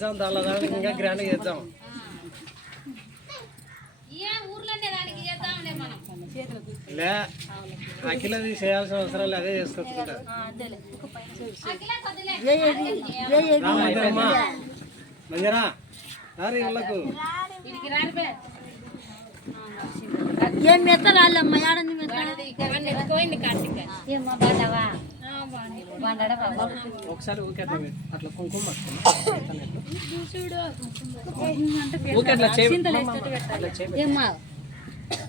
ఇంకా గ్రాండ్ చేద్దాం. లే అఖిలది చేయాల్సిన అవసరం లేదు, అదే చేసుకొచ్చుకుంటా. మంజరా రారి ఇళ్ళకు ఏం మెత్త రాళ్ళమ్మ ఏడంది ఒకసారి ఊకే అట్లా కుంకుమ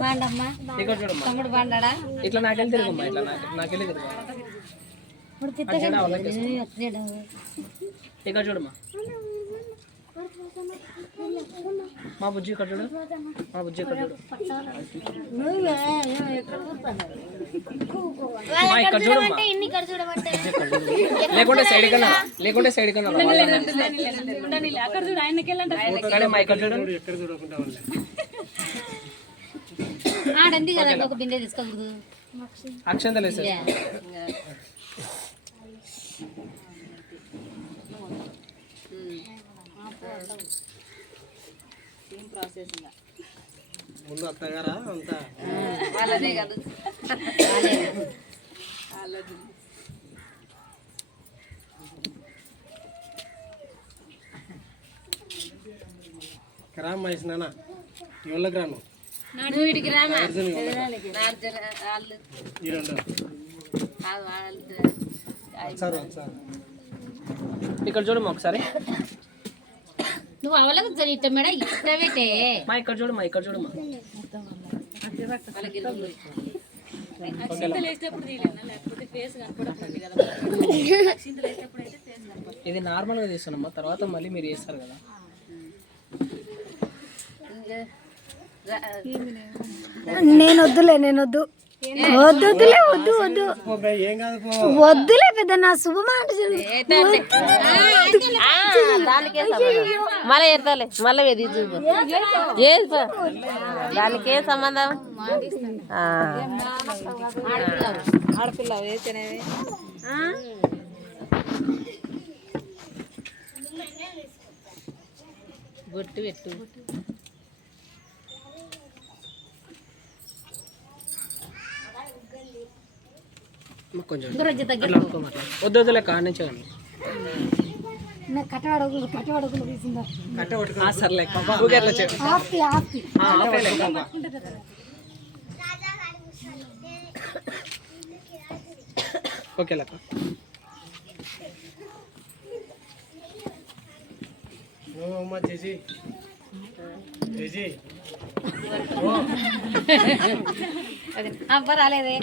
బాండమ్మ తమ్ముడు బాండాడా ఇట్లా నాకెళ్ళి తిరుగుమ్మా, ఇట్లా నాకెళ్ళి తిరుగు. ఇక్కడ చూడమ్మా, మా బుజ్జి ఇక్కడ చూడు, మా బుజ్జి ఇక్కడ చూడు, ఇక్కడ చూడమ్మా. లేకుంటే సైడ్ కన్నా, లేకుంటే సైడ్ కన్నా మా ఇక్కడ చూడు. ఆడంది కదా ఒక బిందె తీసుకోకూడదు. అక్షంతలు వేసే ముందు అత్తగారా అంతా వాళ్ళనే కాదు రామ్మ వేసినా ఇళ్ళకి రాను, నువ్వు వీడికి రామా ఈ రెండు ఇక్కడ చూడమ్మా ఒకసారి. నువ్వు అవలకు ఇట్ట మేడ ఇట్ట పెట్టే మా ఇక్కడ చూడమ్మా, ఇక్కడ చూడమ్మా. ఇది నార్మల్గా తీస్తున్నామ్మా, తర్వాత మళ్ళీ మీరు చేస్తారు కదా. నేను వద్దులే, నేను వద్దు వద్దులే, వద్దు వద్దు ఏం కాదు, వద్దులే పెద్ద నా శుభమాట మళ్ళీ ఎడతాలే, మళ్ళీ ఏది చూపు దానికే సంబంధం. ఆడపిల్ల బొట్టు పెట్టు. కొంచెం వద్దులే కాడ నుంచి సర్లే ఓకే లెక్క. అమ్మా చేసి చేసి అబ్బా రాలేదే